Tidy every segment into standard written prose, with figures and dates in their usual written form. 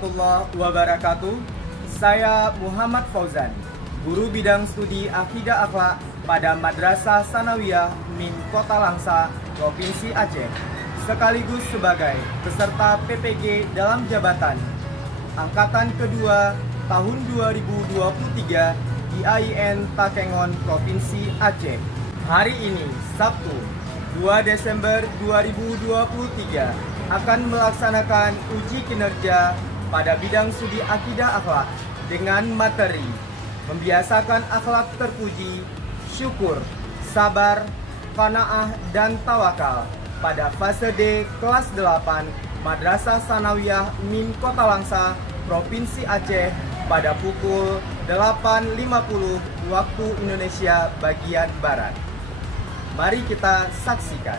warahmatullahi wabarakatuh. Saya Muhammad Fauzan, guru bidang studi Akidah Akhlak pada Madrasah Sanawiyah Min Kota Langsa, Provinsi Aceh, sekaligus sebagai peserta PPG dalam jabatan Angkatan Kedua tahun 2023 di IAIN Takengon, Provinsi Aceh. Hari ini, Sabtu, 2 Desember 2023, akan melaksanakan uji kinerja pada bidang studi Akidah Akhlak dengan materi membiasakan akhlak terpuji, syukur, sabar, qanaah, dan tawakal pada fase D kelas 8 Madrasah Sanawiyah Min Kota Langsa, Provinsi Aceh pada pukul 8.50 waktu Indonesia bagian Barat. Mari kita saksikan.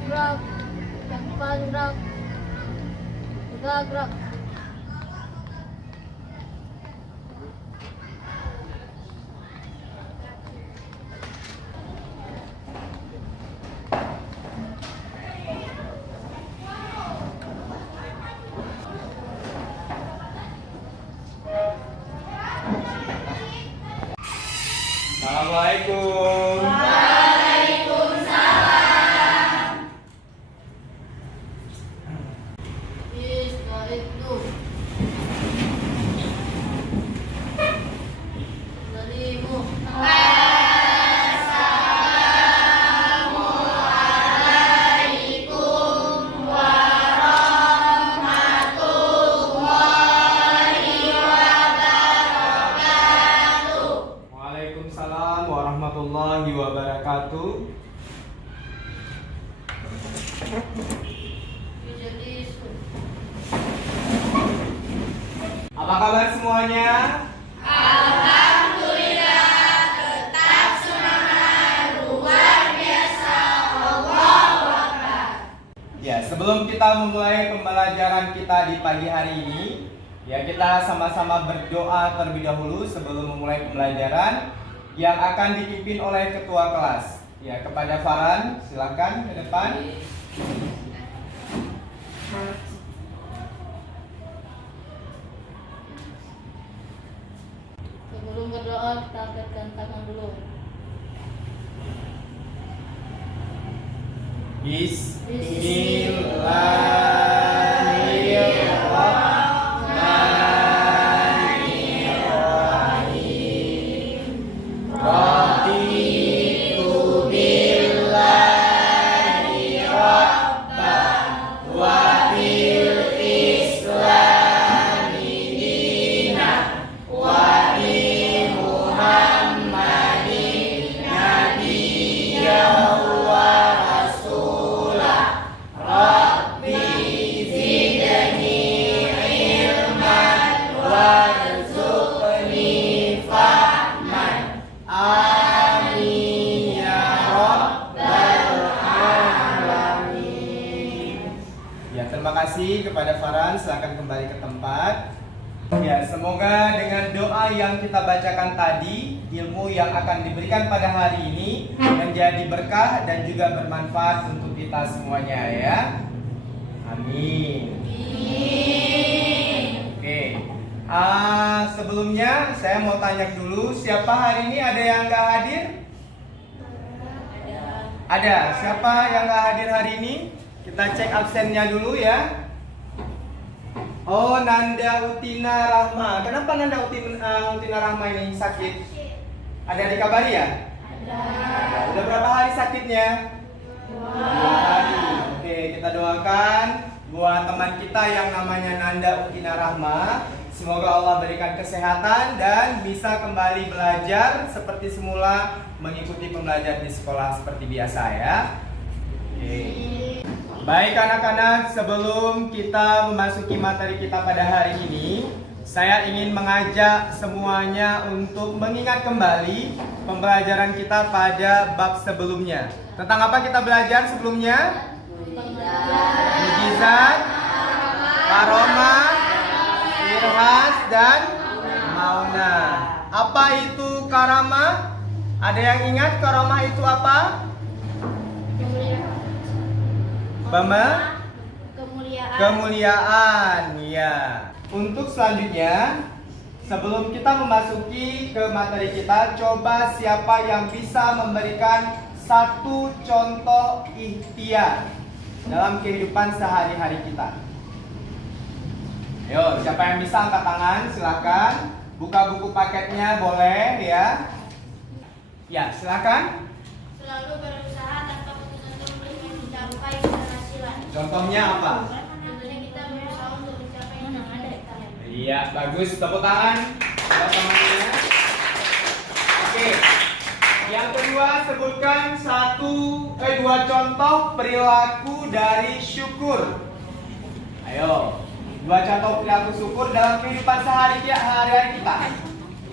Gerak, yang depan gerak, gerak. Assalamualaikum. Waalaikumsalam warahmatullahi wabarakatuh. Apa kabar semuanya? Ya, sebelum kita memulai pembelajaran kita di pagi hari ini, ya kita sama-sama berdoa terlebih dahulu sebelum memulai pembelajaran yang akan dipimpin oleh ketua kelas. Ya, kepada Farhan, silakan ke depan. Sebelum berdoa, kita angkatkan tangan dulu. Bismillahirrahmanirrahim. Raditu billahi rabban wa bil islami dinan wa bi Muhammadin nabiyyan wa rasulah. Rabbi zidni ilman warzuqni fahman. Amin ya rabbal alamin. Ya, terima kasih kepada Farhan. Silakan kembali ke tempat. Ya, semoga dengan doa yang kita bacakan tadi, ilmu yang akan diberikan pada hari ini menjadi berkah dan juga bermanfaat untuk kita semuanya ya. Amin. Oke. Sebelumnya saya mau tanya dulu, siapa hari ini ada yang nggak hadir? Ada. Siapa yang nggak hadir hari ini? Kita cek absennya dulu ya. Oh, Nanda Utina Rahma. Kenapa Nanda Utina Rahma ini sakit? Ada dikabari ya? Ada. Udah berapa hari sakitnya? 2 hari. Oke, kita doakan buat teman kita yang namanya Nanda Utina Rahma. Semoga Allah berikan kesehatan dan bisa kembali belajar seperti semula, mengikuti pembelajaran di sekolah seperti biasa ya. Oke. Baik anak-anak, sebelum kita memasuki materi kita pada hari ini, saya ingin mengajak semuanya untuk mengingat kembali pembelajaran kita pada bab sebelumnya. Tentang apa kita belajar sebelumnya? mujizat, karomah, irhas, dan mauna. Apa itu karamah? Ada yang ingat karamah itu apa? Kemuliaan, ya. Untuk selanjutnya, sebelum kita memasuki ke materi kita, coba siapa yang bisa memberikan satu contoh ikhtiar dalam kehidupan sehari-hari kita. Ayo, siapa yang bisa angkat tangan, silakan. Buka buku paketnya boleh ya. Ya, silakan. Selalu berusaha tanpa putus-asa untuk mencapai keberhasilan. Contohnya apa? Contohnya kita berusaha untuk mencapai yang ada. Iya, bagus. Tepuk tangan buat temannya. Oke. Yang kedua, sebutkan dua contoh perilaku dari syukur. Ayo, dua contoh perilaku syukur dalam kehidupan sehari-hari kita.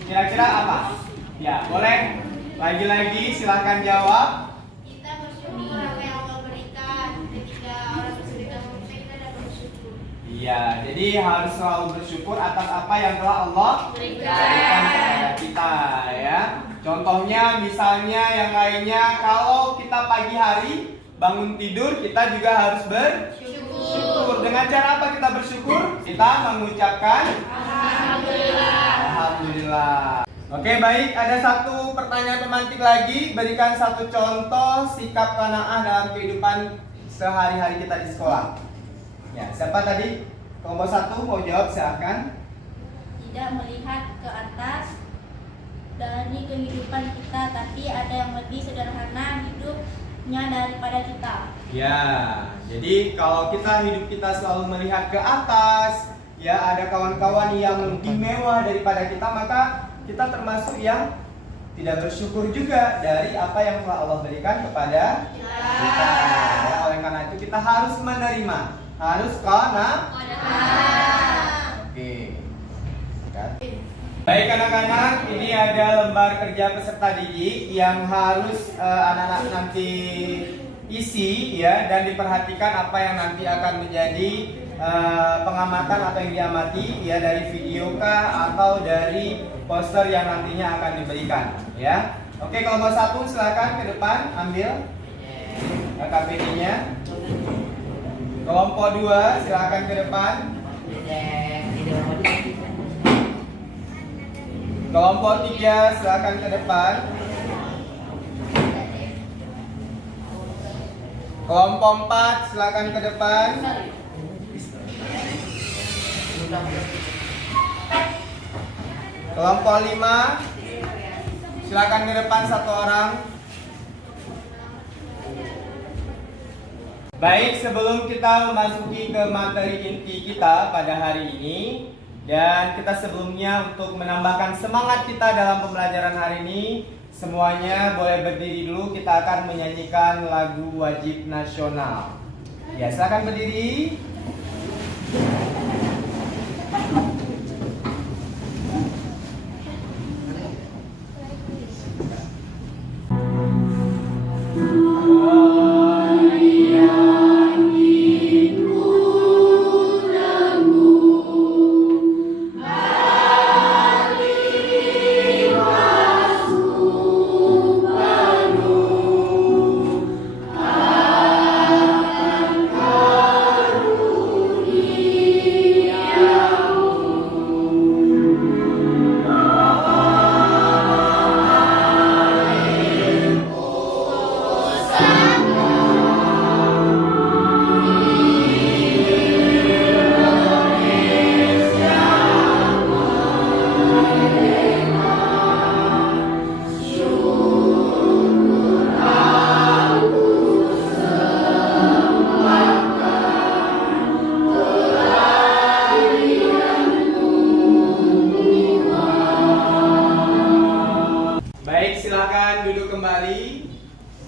Kira-kira apa? Ya, boleh. Lagi-lagi silahkan jawab. Kita bersyukur apa yang Allah berikan. Ketika orang bersedekah kita dapat bersyukur. Iya, jadi harus selalu bersyukur atas apa yang telah Allah berikan kepada kita ya. Contohnya misalnya yang lainnya, kalau kita pagi hari bangun tidur, kita juga harus bersyukur. Dengan cara apa kita bersyukur? Kita mengucapkan Alhamdulillah. Oke, baik, ada satu pertanyaan pemantik lagi. Berikan satu contoh sikap qanaah dalam kehidupan sehari-hari kita di sekolah. Ya, siapa tadi? Kelompok 1 mau jawab, silahkan. Tidak melihat ke atas dari kehidupan kita, tapi ada yang lebih sederhana hidupnya daripada kita. Ya, jadi kalau hidup kita selalu melihat ke atas, ya ada kawan-kawan yang lebih mewah daripada kita, maka kita termasuk yang tidak bersyukur juga dari apa yang telah Allah berikan kepada kita. Ya, oleh karena itu kita harus menerima, harus qanaah. Oke. Baik anak-anak, ini ada lembar kerja peserta didik yang harus anak-anak nanti isi ya, dan diperhatikan apa yang nanti akan menjadi pengamatan atau yang diamati ya, dari video kah atau dari poster yang nantinya akan diberikan ya. Oke, kelompok 1 silakan ke depan ambil KPD-nya. Kelompok 2 silakan ke depan. Kelompok 3 silakan ke depan. Kelompok 4 silakan ke depan. Kelompok 5 silakan ke depan satu orang. Baik, sebelum kita memasuki ke materi inti kita pada hari ini, dan kita sebelumnya untuk menambahkan semangat kita dalam pembelajaran hari ini, semuanya boleh berdiri dulu. Kita akan menyanyikan lagu wajib nasional. Ya, silakan berdiri.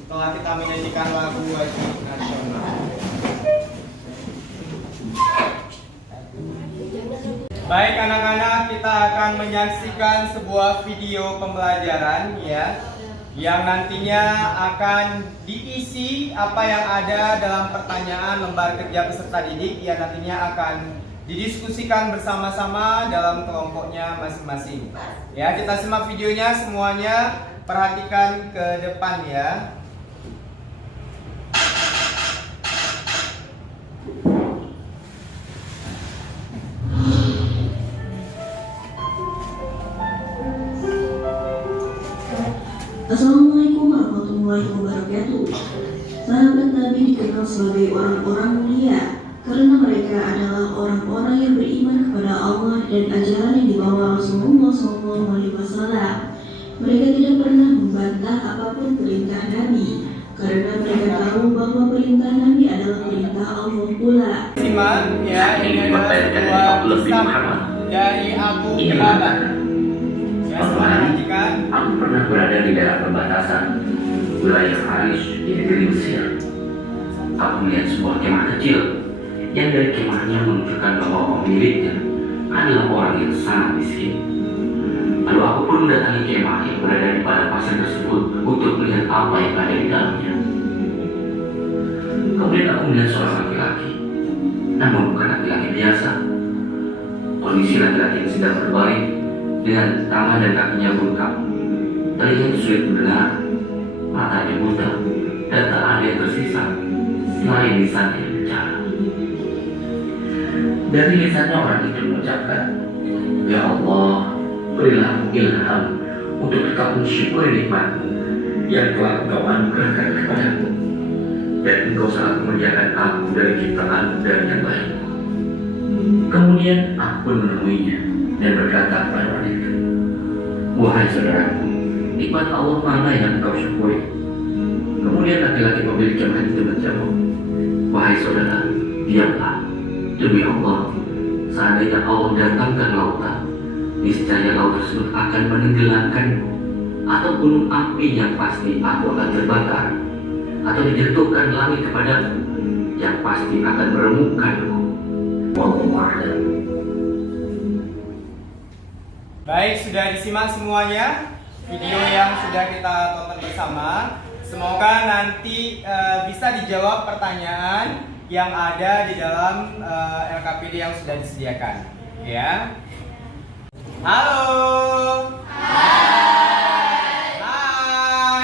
Setelah kita menyanyikan lagu wajib nasional. Baik anak-anak, kita akan menyaksikan sebuah video pembelajaran ya, yang nantinya akan diisi apa yang ada dalam pertanyaan lembar kerja peserta didik yang nantinya akan didiskusikan bersama-sama dalam kelompoknya masing-masing. Ya, kita simak videonya semuanya, perhatikan ke depan ya. Assalamualaikum warahmatullahi wabarakatuh. Sahabat Nabi dikenal sebagai orang-orang mulia karena mereka adalah orang-orang yang beriman kepada Allah dan ajaran yang dibawa Rasulullah SAW. Mereka tidak pernah membantah apapun perintah Nabi karena mereka tahu bahwa perintah Nabi adalah perintah Allah pula. Simak ya, ini adalah sebuah kisah dari Abu Qilabah. Ya, perhatikan. Aku pernah berada di daerah perbatasan wilayah Arish di negeri Mesir. Aku melihat sebuah kemah kecil yang dari kemahnya menunjukkan bahwa pemiliknya adalah orang yang sangat miskin. Lalu aku pun mendatangi kemah yang berada di padang pasir tersebut untuk melihat apa yang ada di dalamnya. Kemudian aku melihat seorang laki-laki, namun bukan laki-laki biasa. Kondisi laki-laki yang sedang berbaring dengan tangan dan kakinya bengkak, telinganya sulit mendengar, matanya buta, dan tak ada yang tersisa selain lisannya yang bicara. Dari lisannya orang itu mengucapkan, "Ya Allah, berilah aku ilham untuk tetap mensyukuri nikmat-Mu yang telah Engkau anugerahkan kepadaku, dan Engkau sangat memuliakan aku dari ciptaan dan yang lain." Kemudian aku pun menemuinya dan berkata kepada orang itu, "Wahai saudaraku, nikmat Allah mana yang engkau syukuri?" Kemudian laki-laki pemilik kemah itu menjawab, "Wahai saudara, diamlah. Demi Allah, seandainya Allah datangkan lautan, niscaya laut tersebut akan menenggelamkanmu, atau gunung api yang pasti aku akan terbakar, atau dijatuhkan langit kepadaku yang pasti akan meremukkanmu." Wallahu a'lam. Baik, sudah disimak semuanya video yang sudah kita tonton bersama. Semoga nanti bisa dijawab pertanyaan yang ada di dalam LKPD yang sudah disediakan. Ya. Halo. Hai.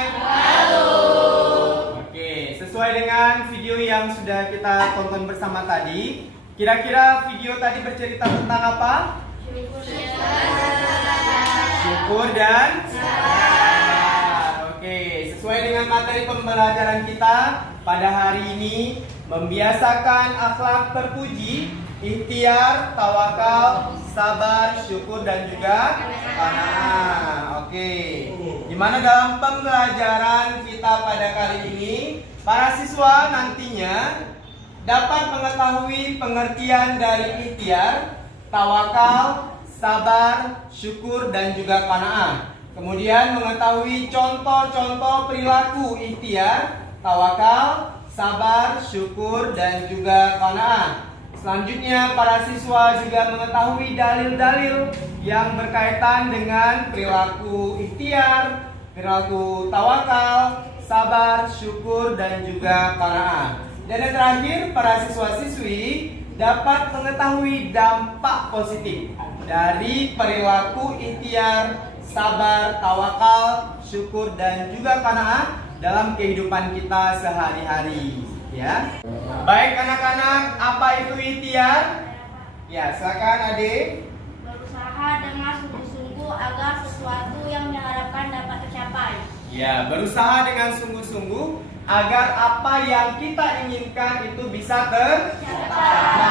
Halo. Oke, sesuai dengan video yang sudah kita tonton bersama tadi, kira-kira video tadi bercerita tentang apa? Syukur dan sabar. Oke, sesuai dengan materi pembelajaran kita pada hari ini, membiasakan akhlak terpuji, ikhtiar, tawakal, sabar, syukur dan juga qanaah. Oke. Dimana dalam pembelajaran kita pada kali ini, para siswa nantinya dapat mengetahui pengertian dari ikhtiar, tawakal, sabar, syukur dan juga qanaah. Kemudian mengetahui contoh-contoh perilaku ikhtiar, tawakal, sabar, syukur dan juga qanaah. Selanjutnya para siswa juga mengetahui dalil-dalil yang berkaitan dengan perilaku ikhtiar, perilaku tawakal, sabar, syukur dan juga qanaah. Dan yang terakhir, para siswa-siswi dapat mengetahui dampak positif dari perilaku ikhtiar, sabar, tawakal, syukur dan juga qanaah dalam kehidupan kita sehari-hari, ya. Baik anak-anak, apa itu ikhtiar? Ya, silakan Adik. Berusaha dengan sungguh-sungguh agar sesuatu yang diharapkan dapat tercapai. Ya, berusaha dengan sungguh-sungguh agar apa yang kita inginkan itu bisa tercapai,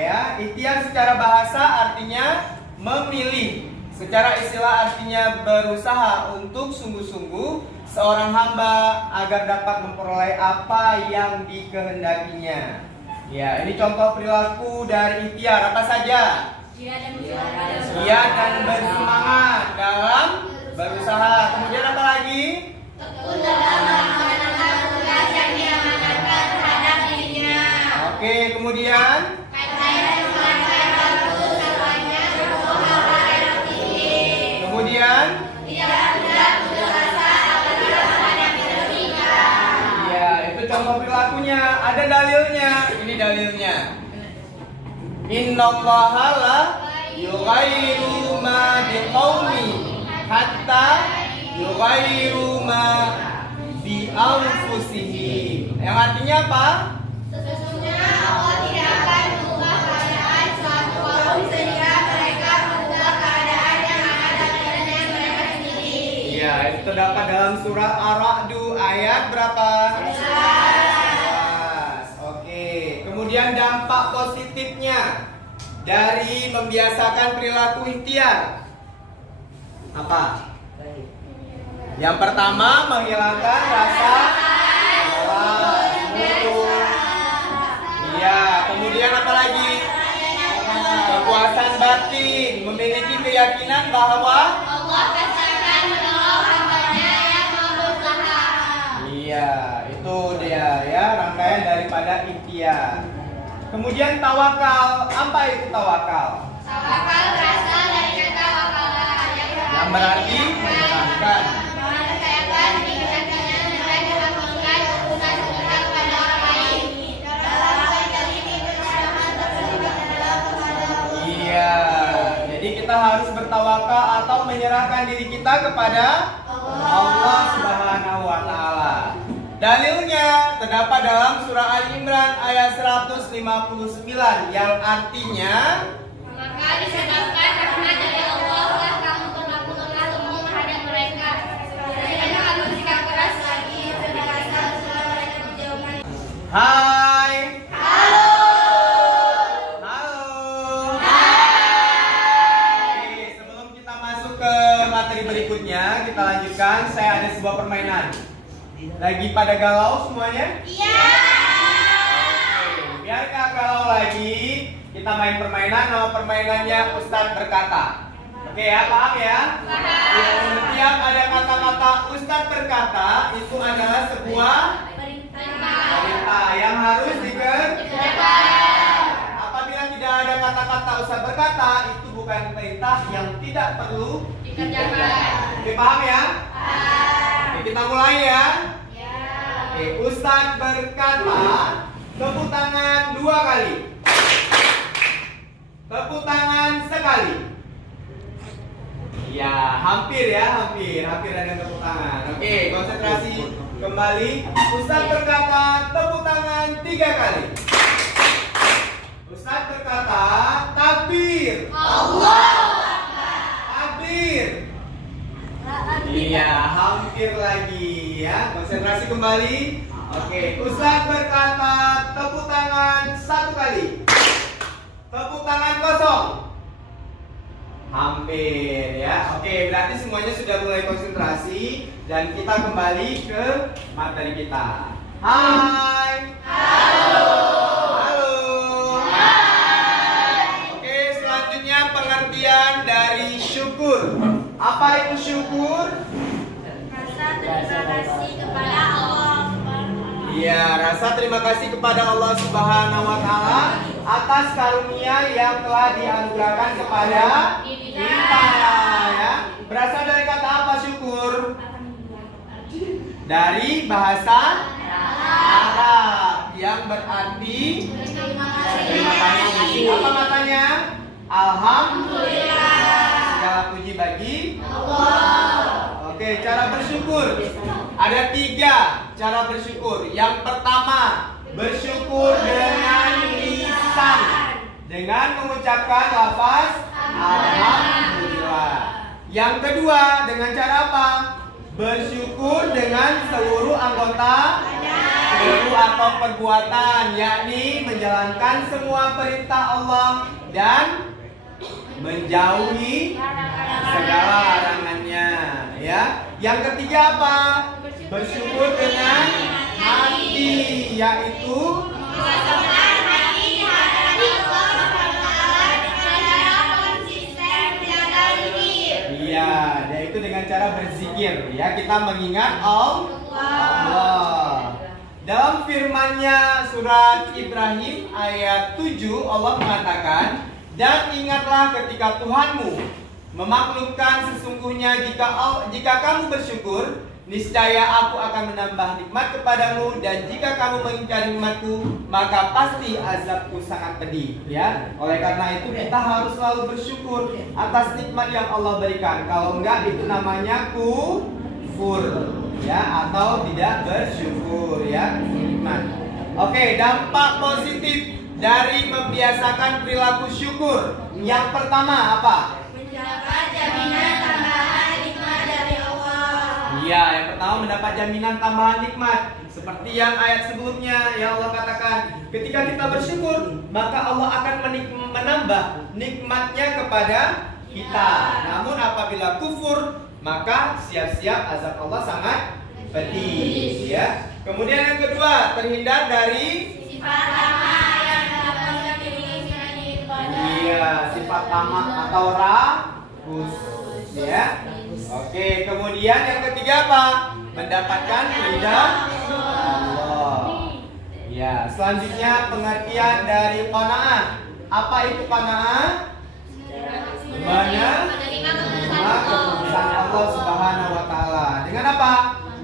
ya. Ikhtiar secara bahasa artinya memilih. Secara istilah artinya berusaha untuk sungguh-sungguh seorang hamba agar dapat memperoleh apa yang dikehendakinya. Ya, ini contoh perilaku dari ikhtiar apa saja? Giat dan bersemangat dalam berusaha. Kemudian apa lagi? Tekun dalam melaksanakan tugas yang diamanatkan terhadap dirinya. Oke, kemudian kemudian Tidak mudah putus asa apabila Ada dalilnya. Ini dalilnya. Innallaha la yughayyiru ma biqaumin hatta yughayyiru ma bi anfusihim. Yang artinya apa? Sesungguhnya Allah tidak akan mengubah keadaan suatu kaum sehingga mereka mengubah keadaan yang ada padanya mereka sendiri. Iya, itu terdapat dalam surah Ar-Ra'd ayat berapa? 11. Oke. Kemudian dampak positifnya dari membiasakan perilaku ikhtiar apa? Yang pertama, menghilangkan rasa malas, mulut. Iya, kemudian apa lagi? Kepuasan batin, memiliki keyakinan bahwa Allah pasti akan menolong hambanya yang mau berusaha. iya, itu dia ya rangkaian daripada ikhtiar. Kemudian tawakal, apa itu tawakal? Tawakal berasal dari kata wakala Yang berarti menyerahkan. mempercayakan keyakinan dengan melakukan hubungan kita kepada orang lain. Dalam hal ini berusaha terlibat dalam kepada Iya, jadi kita harus bertawakal atau menyerahkan diri kita kepada Allah Subhanahu wa taala. Dalilnya terdapat dalam surah Al-Imran ayat 159 yang artinya maka disebabkan rahmat dari Allah lah kamu berlaku lemah lembut terhadap mereka. Jangan kamu bersikap keras lagi berasa setelah mereka menjauhkan. Hai. Halo. Halo. Oke, sebelum kita masuk ke materi berikutnya, kita lanjutkan. Saya ada sebuah permainan. Lagi pada galau semuanya? Iya. Oke, biar gak galau lagi, kita main permainan. Nama permainannya Ustadz berkata. Oke ya, paham ya? Paham. Setiap ada kata-kata Ustadz berkata, itu adalah sebuah perintah yang harus dikerjakan. Apabila tidak ada kata-kata Ustadz berkata, itu bukan perintah yang tidak perlu dikerjakan. Oke, paham ya? Oke, kita mulai ya. Oke, Ustadz berkata, tepuk tangan 2 kali. Tepuk tangan sekali. Ya, hampir ada tepuk tangan. Oke, konsentrasi kembali. Ustadz berkata, tepuk tangan 3 kali. Ustadz berkata, takbir. Takbir. Iya, hampir lagi ya. Konsentrasi kembali. Oke, Ustadz berkata, tepuk tangan 1 kali. Tepuk tangan kosong. Hampir ya. Oke, berarti semuanya sudah mulai konsentrasi dan kita kembali ke materi kita. Hai. Halo. Halo. Hai. Oke, selanjutnya pengertian dari syukur. Apa itu syukur? Rasa terima kasih kepada Allah. Iya, rasa terima kasih kepada Allah Subhanahu wa taala atas karunia yang telah dianugerahkan kepada kita ya. Berasal dari kata apa syukur? Dari bahasa Arab yang berarti terima kasih. Apa katanya? Alhamdulillah. Segala puji bagi Allah. Oke, cara bersyukur. Ada 3 cara bersyukur. Yang pertama, bersyukur dengan lisan, dengan mengucapkan lafaz alhamdulillah. Yang kedua, dengan cara apa? Bersyukur dengan seluruh anggota tubuh atau perbuatan, yakni menjalankan semua perintah Allah dan menjauhi segala larangannya ya. Yang ketiga apa? Bersyukur dengan hati, yaitu iya, yaitu dengan cara berzikir ya. Kita mengingat Allah. Dalam firman-Nya surat Ibrahim ayat 7 Allah mengatakan, dan ingatlah ketika Tuhanmu memaklumkan sesungguhnya jika kamu bersyukur, niscaya aku akan menambah nikmat kepadamu, dan jika kamu mengingkari nikmatku, maka pasti azabku sangat pedih. Ya, oleh karena itu kita harus selalu bersyukur atas nikmat yang Allah berikan. Kalau enggak, itu namanya kufur, ya, atau tidak bersyukur, ya, nikmat. Oke, dampak positif dari membiasakan perilaku syukur. Yang pertama apa? Mendapat jaminan tambahan nikmat dari Allah. Iya, yang pertama mendapat jaminan tambahan nikmat. Seperti yang ayat sebelumnya, ya Allah katakan, ketika kita bersyukur, maka Allah akan menambah nikmatnya kepada kita. Namun apabila kufur, maka siap-siap azab Allah sangat pedih, ya. Kemudian yang kedua, terhindar dari Sifat tamak yang dapat dimiliki kepada. iya, sifat tamak atau rakus, ya. Oke, kemudian yang ketiga apa? Mendapatkan ridha Allah. Ya, selanjutnya pengertian dari qanaah. Apa itu qanaah? Menerima keputusan Allah Subhanahu wa taala. Dengan apa?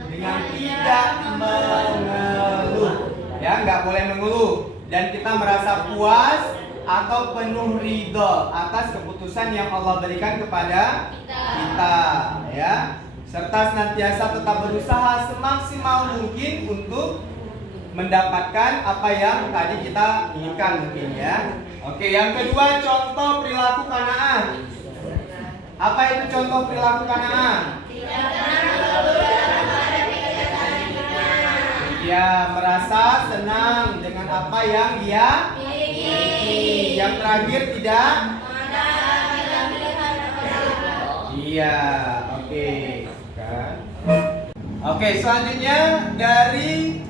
Dengan tidak mengeluh. Ya, nggak boleh mengeluh, dan kita merasa puas atau penuh ridho atas keputusan yang Allah berikan kepada kita, ya. Serta senantiasa tetap berusaha semaksimal mungkin untuk mendapatkan apa yang tadi kita inginkan mungkin, ya. Oke, yang kedua, contoh perilaku qanaah. Apa itu contoh perilaku qanaah? Ya, merasa senang dengan apa yang dia miliki. Yang terakhir tidak. Iya, oke. Kan? Oke, selanjutnya dari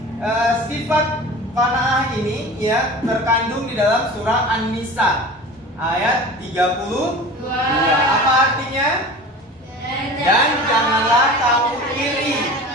sifat qanaah ini, ya, terkandung di dalam surah An-Nisa ayat 32. Apa artinya? Dan janganlah kamu iri.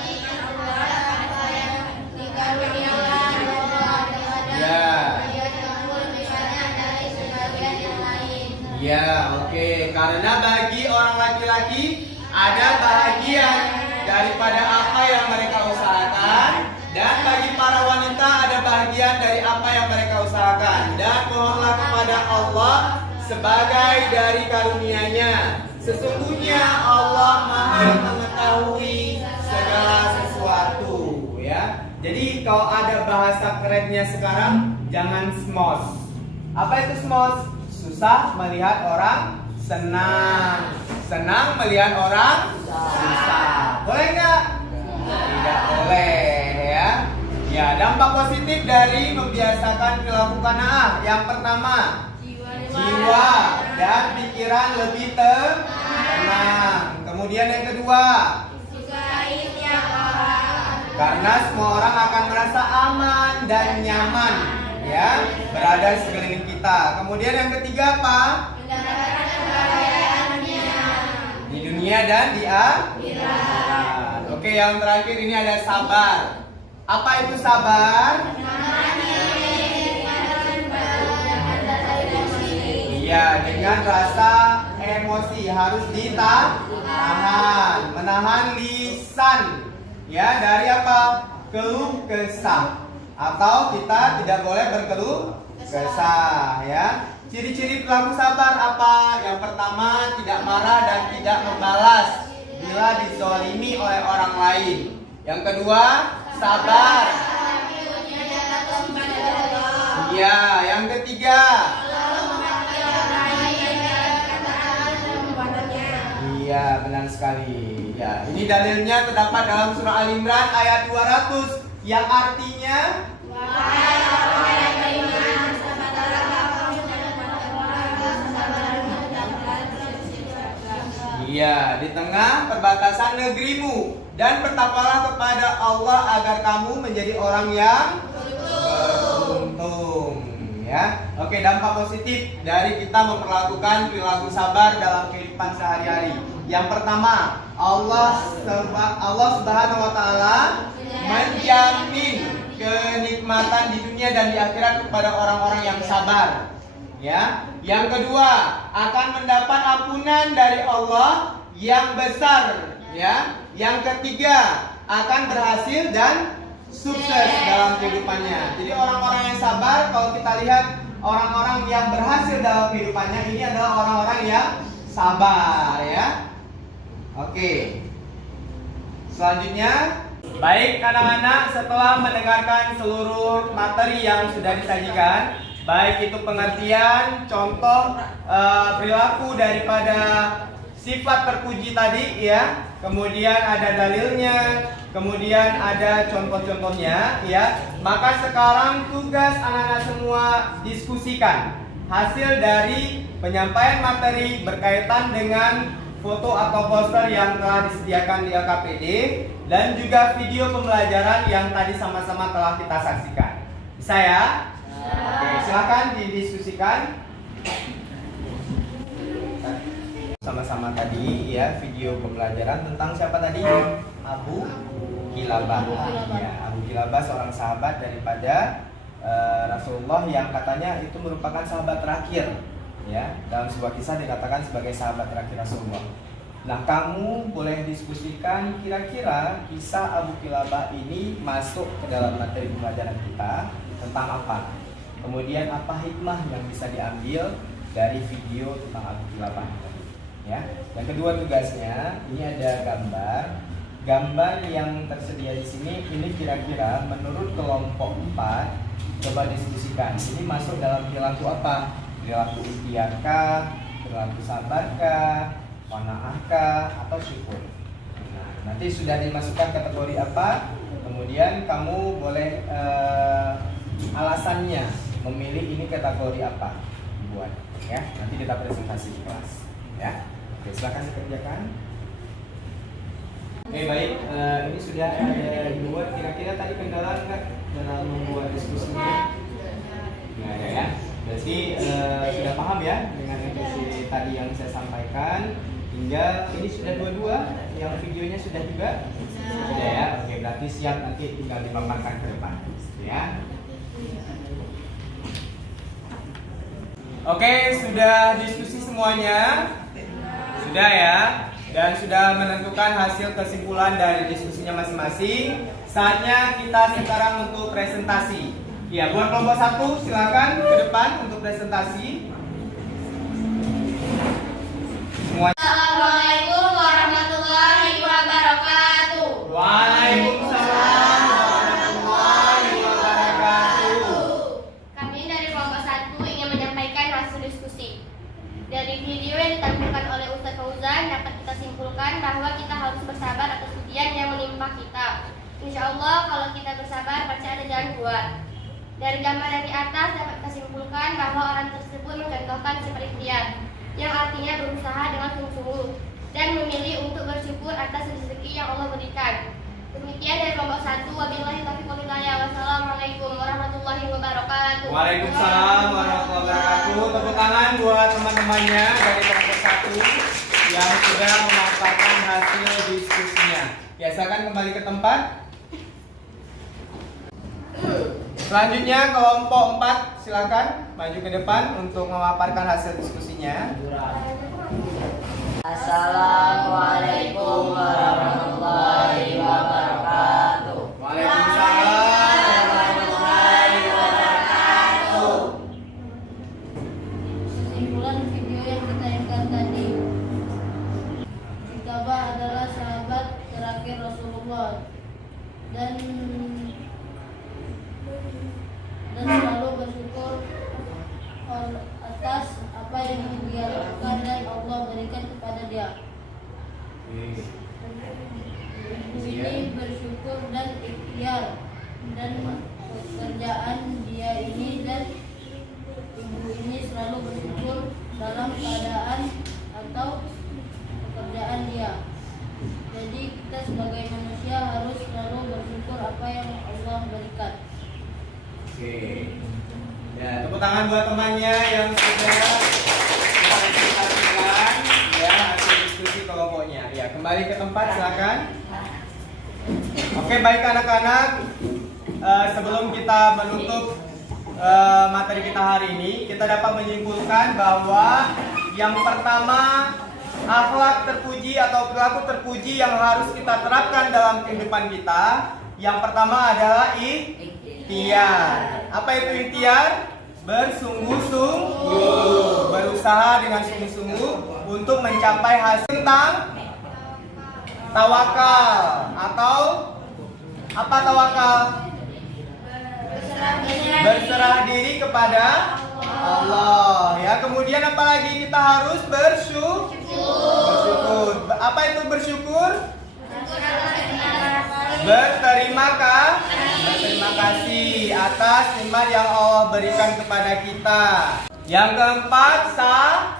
Ya, oke. Karena bagi orang laki-laki ada bahagian daripada apa yang mereka usahakan, dan bagi para wanita ada bahagian dari apa yang mereka usahakan. Dan mohonlah kepada Allah sebagai dari karunia-Nya. Sesungguhnya Allah Maha mengetahui segala sesuatu, ya. Jadi kalau ada bahasa kerennya sekarang, jangan smos. Apa itu smos? Susah melihat orang senang, senang melihat orang susah. Boleh nggak? Tidak boleh, ya. Ya, dampak positif dari membiasakan perilaku qanaah. Yang pertama, jiwa dan pikiran lebih tenang. Kemudian yang kedua, karena semua orang akan merasa aman dan nyaman, ya, berada di sekeliling kita. Kemudian yang ketiga apa? Di dunia dan di akhirat. Oke, yang terakhir ini ada sabar. Apa itu sabar? Iya, dengan rasa emosi harus ditahan, menahan lisan, ya, dari apa? Keluh kesah, atau kita tidak boleh berkeluh kesah, ya. Ciri-ciri perilaku sabar apa? Yang pertama, tidak marah dan tidak membalas bila dizalimi oleh orang lain. Yang kedua, sabar. Iya, yang ketiga. Iya, benar sekali. Ya, ini dalilnya terdapat dalam surah Al-Imran ayat 200 yang artinya iya, di tengah perbatasan negerimu, dan bertakwalah kepada Allah agar kamu menjadi orang yang beruntung, ya. Oke, dampak positif dari kita memperlakukan perilaku sabar dalam kehidupan sehari-hari. Yang pertama, Allah Subhanahu wa taala menjamin kenikmatan di dunia dan di akhirat kepada orang-orang yang sabar, ya. Yang kedua, akan mendapat ampunan dari Allah yang besar Ya. Yang ketiga, akan berhasil dan sukses dalam kehidupannya. Jadi orang-orang yang sabar, kalau kita lihat orang-orang yang berhasil dalam kehidupannya, ini adalah orang-orang yang sabar ya. Oke. Selanjutnya, baik anak-anak, setelah mendengarkan seluruh materi yang sudah disajikan, baik itu pengertian, contoh, perilaku daripada sifat terpuji tadi ya, kemudian ada dalilnya, kemudian ada contoh-contohnya ya. Maka sekarang tugas anak-anak semua diskusikan hasil dari penyampaian materi berkaitan dengan foto atau poster yang telah disediakan di LKPD dan juga video pembelajaran yang tadi sama-sama telah kita saksikan. Bisa ya? Oke, silakan didiskusikan. Sama-sama tadi ya, video pembelajaran tentang siapa tadi? Abu Kilabah. Ya, Abu Kilabah seorang sahabat daripada Rasulullah yang katanya itu merupakan sahabat terakhir. Ya, dalam sebuah kisah dikatakan sebagai sahabat terakhir Rasulullah. Nah, kamu boleh diskusikan kira-kira kisah Abu Kilabah ini masuk ke dalam materi pembelajaran kita tentang apa? Kemudian apa hikmah yang bisa diambil dari video tentang Abu Kilabah tadi? Ya. Yang kedua tugasnya, ini ada gambar. Gambar yang tersedia di sini ini kira-kira menurut kelompok 4 coba diskusikan. Ini masuk dalam perilaku apa? Perilaku ikhtiarkah, perilaku sabarkah, qanaahkah, atau syukur. Nah, nanti sudah dimasukkan kategori apa, kemudian kamu boleh alasannya memilih ini kategori apa dibuat, ya. Nanti kita presentasi di kelas, ya. Oke, silakan dikerjakan. Oke, baik. Ini sudah ada dibuat. Kira-kira tadi kendala nggak dalam membuat diskusinya? Nggak ada ya. Berarti sudah paham ya dengan instruksi tadi yang saya sampaikan. Hingga ini sudah dua-dua, yang videonya sudah juga sudah ya. Oke, berarti siap, nanti tinggal dipaparkan ke depan ya. Oke, sudah diskusi semuanya, sudah ya, dan sudah menentukan hasil kesimpulan dari diskusinya masing-masing. Saatnya kita sekarang untuk presentasi. Ya, buat kelompok 1 silakan ke depan untuk presentasi. Semuanya. Assalamualaikum warahmatullahi wabarakatuh. Waalaikumsalam warahmatullahi wabarakatuh. Kami dari kelompok 1 ingin menyampaikan hasil diskusi. Dari video yang ditampilkan oleh Ustaz Fauzan dapat kita simpulkan bahwa kita harus bersabar atas ujian yang menimpa kita. Insya Allah kalau kita bersabar pasti ada jalan keluar. Dari gambar yang di atas dapat kita simpulkan bahwa orang tersebut mencontohkan sifat ikhtiar, yang artinya berusaha dengan sungguh-sungguh dan memilih untuk bersyukur atas rezeki yang Allah berikan. Demikian dari kelompok 1. Wabillahi taufiq wal hidayah. Wassalamualaikum warahmatullahi wabarakatuh. Waalaikumsalam warahmatullahi wabarakatuh. Tepuk tangan buat teman-temannya dari kelompok 1 yang sudah memaparkan hasil diskusinya. Ya, silakan kembali ke tempat. Selanjutnya kelompok 4 silakan maju ke depan untuk memaparkan hasil diskusinya. Assalamualaikum warahmatullahi wabarakatuh. Waalaikumsalam warahmatullahi wabarakatuh. Kesimpulan video yang ditayangkan tadi, Kilabah adalah sahabat terakhir Rasulullah dan selalu bersyukur atas apa yang dia lakukan dan Allah berikan kepada dia. Ibu ini bersyukur dan ikhtiar dan pekerjaan dia ini, dan ibu ini selalu bersyukur dalam keadaan atau pekerjaan dia. Jadi kita sebagai manusia harus selalu bersyukur apa yang Allah berikan. Oke. Ya, tepuk tangan buat temannya yang sudah kita presentasikan ya hasil diskusi kelompoknya. Ya, kembali ke tempat silakan. Oke, baik anak-anak. Sebelum kita menutup materi kita hari ini, kita dapat menyimpulkan bahwa yang pertama akhlak terpuji atau perilaku terpuji yang harus kita terapkan dalam kehidupan kita. Yang pertama adalah ikhtiar. Apa itu ikhtiar? Bersungguh-sungguh, berusaha dengan sungguh-sungguh untuk mencapai hasil. Tentang tawakal atau apa tawakal? Berserah diri kepada Allah ya. Kemudian apalagi kita harus bersyukur. Apa itu bersyukur? Berterima kasih atas nikmat yang Allah berikan kepada kita. Yang keempat, sabar.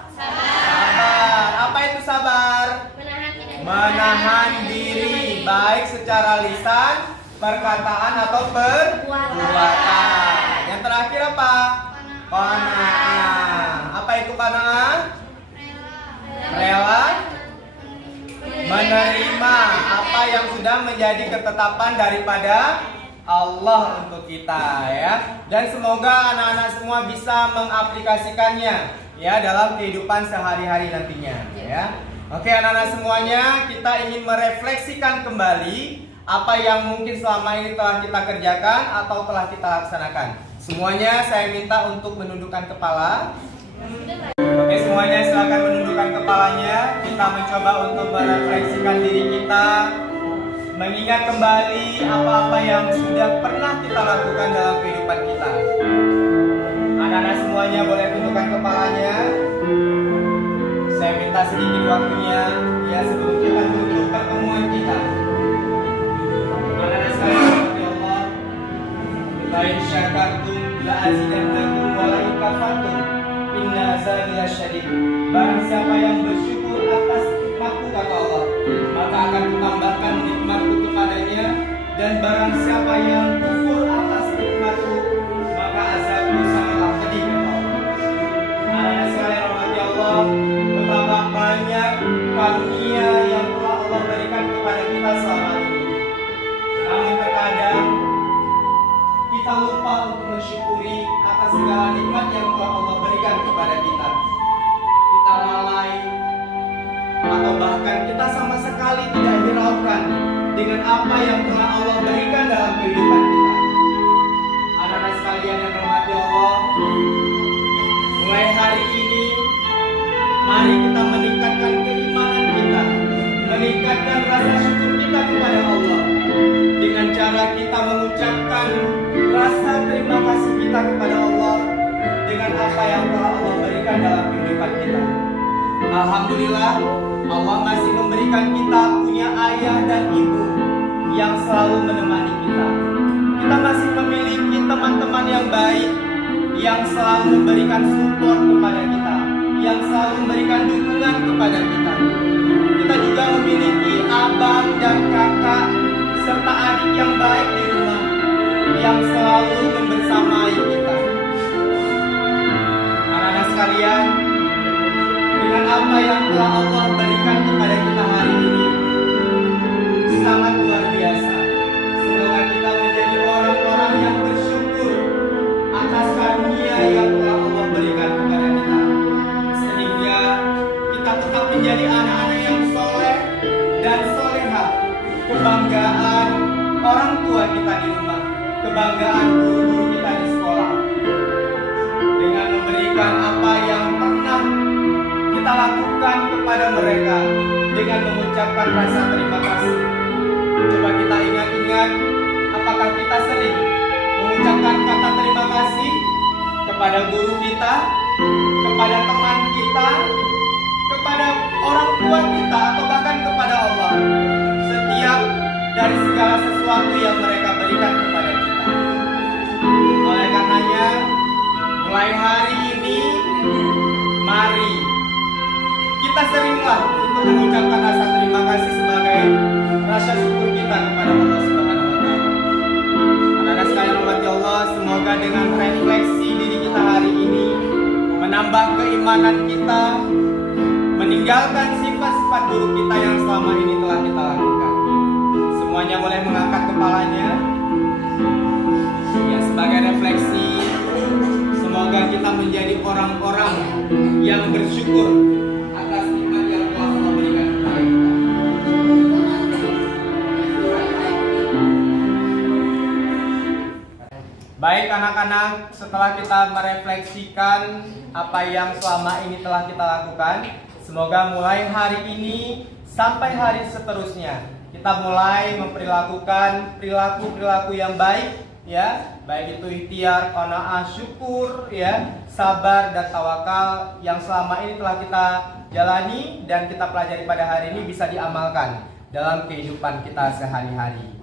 Apa itu sabar? Menahan diri, baik secara lisan, perkataan atau perbuatan. Yang terakhir apa? Qanaah. Apa itu qanaah? Rela menerima apa yang sudah menjadi ketetapan daripada Allah untuk kita ya. Dan semoga anak-anak semua bisa mengaplikasikannya ya dalam kehidupan sehari-hari nantinya ya. Oke anak-anak semuanya, kita ingin merefleksikan kembali apa yang mungkin selama ini telah kita kerjakan atau telah kita laksanakan. Semuanya saya minta untuk menundukkan kepala. Oke semuanya silakan menundukkan kepalanya. Kita mencoba untuk merefleksikan diri kita, mengingat kembali apa-apa yang sudah pernah kita lakukan dalam kehidupan kita. Anak-anak semuanya boleh tundukkan kepalanya. Saya minta sedikit waktunya ya sebelum kita tutup pertemuan kita. Anak-anak sekalian, ya Allah, la in syakartum la azidannakum wa la in kafartum inna azabi lasyadid. Barang siapa yang bersyukur atas nikmatku kata Allah, maka akan kutambahkan nikmatku kepadanya, dan barang siapa yang kufur atas nikmatku, maka azabku sangatlah pedih kata Allah. Anak-anak sekalian rahmati Allah, betapa banyak karunia yang telah Allah berikan kepada kita selama ini. Namun terkadang kita lupa untuk mensyukuri atas segala nikmat yang telah Allah berikan kepada kita. Kita lalai atau bahkan kita sama sekali tidak hiraukan dengan apa yang telah Allah berikan dalam kehidupan kita. Anak-anak sekalian yang dirahmati Allah, mulai hari ini mari kita meningkatkan keimanan kita, meningkatkan rasa syukur kita kepada Allah dengan cara kita mengucapkan rasa terima kasih kita kepada Allah dengan apa yang telah Allah berikan dalam kehidupan kita. Alhamdulillah, Allah masih memberikan kita punya ayah dan ibu yang selalu menemani kita. Kita masih memiliki teman-teman yang baik yang selalu memberikan support kepada kita, yang selalu memberikan dukungan kepada kita. Kita juga memiliki abang dan kakak serta adik yang baik di rumah yang selalu membersamai kita. Anak-anak sekalian, dengan apa yang telah Allah berikan kepada kita hari ini sangat luar biasa. Semoga kita menjadi orang-orang yang bersyukur atas karunia yang telah Allah berikan kepada kita, sehingga kita tetap menjadi anak-anak yang soleh dan solehah, kebanggaan orang tua kita di rumah, kebanggaan guru-guru kita di sekolah, dengan memberikan apa yang pernah kita lakukan kepada mereka dengan mengucapkan rasa terima kasih. Coba kita ingat-ingat, apakah kita sering mengucapkan kata terima kasih kepada guru kita, kepada teman kita, kepada orang tua kita, atau bahkan kepada Allah setiap dari segala sesuatu yang mereka berikan kepada kita. Oleh karenanya, mulai hari ini mari kita seringlah untuk mengucapkan rasa terima kasih sebagai rasa syukur kita kepada Allah Subhanahu wa taala. Anak-anak sekalian rahmati Allah, semoga dengan refleksi diri kita hari ini menambah keimanan kita, meninggalkan sifat-sifat buruk kita yang selama ini telah kita lakukan. Semuanya boleh mengangkat kepalanya. Ya, sebagai refleksi, semoga kita menjadi orang-orang yang bersyukur atas nikmat yang telah Baik anak-anak, setelah kita merefleksikan apa yang selama ini telah kita lakukan, semoga mulai hari ini sampai hari seterusnya kita mulai memperlakukan perilaku-perilaku yang baik, ya, baik itu ikhtiar, qanaah, syukur, ya, sabar dan tawakal yang selama ini telah kita jalani dan kita pelajari pada hari ini bisa diamalkan dalam kehidupan kita sehari-hari,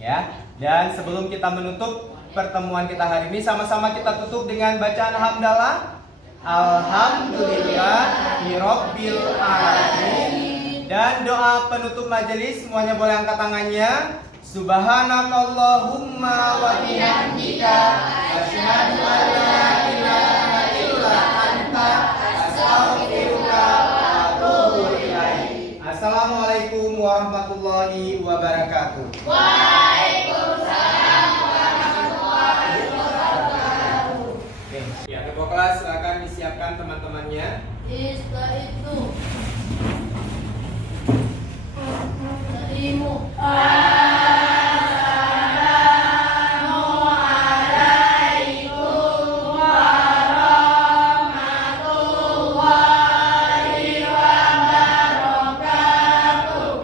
ya. Dan sebelum kita menutup pertemuan kita hari ini, sama-sama kita tutup dengan bacaan hamdalah. Alhamdulillahirabbil alamin. Dan doa penutup majelis, semuanya boleh angkat tangannya. Subhanakallahumma wa bihamdika asyhadu an la ilaha illa anta astaghfiruka wa atubu ilaik. Assalamualaikum warahmatullahi wabarakatuh. Waalaikumsalam warahmatullahi wabarakatuh. Ya, ketua kelas akan disiapkan teman-temannya. Setelah itu tarimu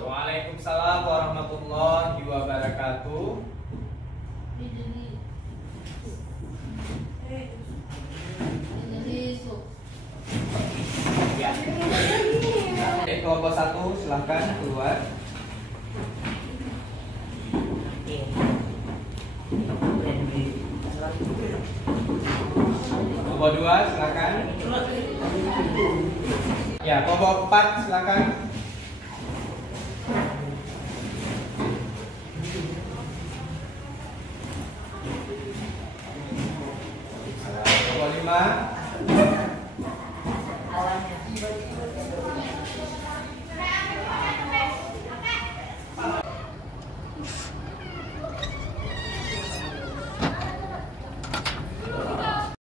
Waalaikumsalam warahmatullahi wabarakatuh. Ya. Oke, kelompok 1 silahkan keluar. Kelompok 2 silakan. Ya, kelompok 4 silakan. Kelompok 5.